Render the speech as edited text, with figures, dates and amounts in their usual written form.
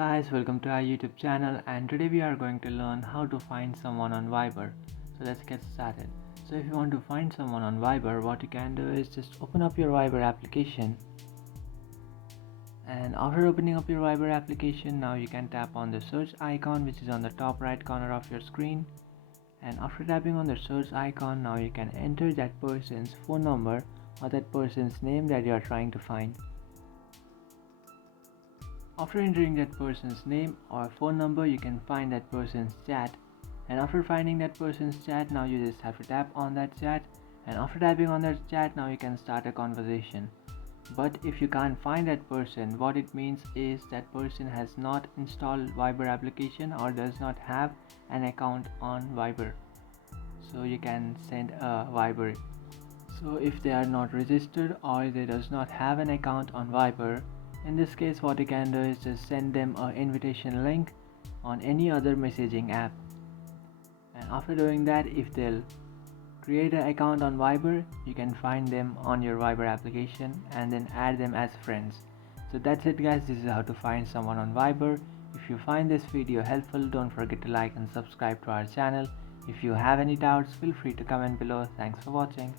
guys, welcome to our YouTube channel, and today we are going to learn how to find someone on Viber. So let's get started. So if you want to find someone on Viber, what you can do is just open up your Viber application, and after opening up your Viber application, now you can tap on the search icon which is on the top right corner of your screen. And after tapping on the search icon, now you can enter that person's phone number or that person's name that you are trying to find. After entering that person's name or phone number, you can find that person's chat. And after finding that person's chat, now you just have to tap on that chat. And after tapping on that chat, now you can start a conversation. But if you can't find that person, what it means is that person has not installed Viber application or does not have an account on Viber. So you can send a Viber. So if they are not registered or they does not have an account on Viber, in this case what you can do is just send them an invitation link on any other messaging app. And after doing that, if they'll create an account on Viber, you can find them on your Viber application and then add them as friends. So that's it guys, this is how to find someone on Viber. If you find this video helpful, don't forget to like and subscribe to our channel. If you have any doubts, feel free to comment below. Thanks for watching.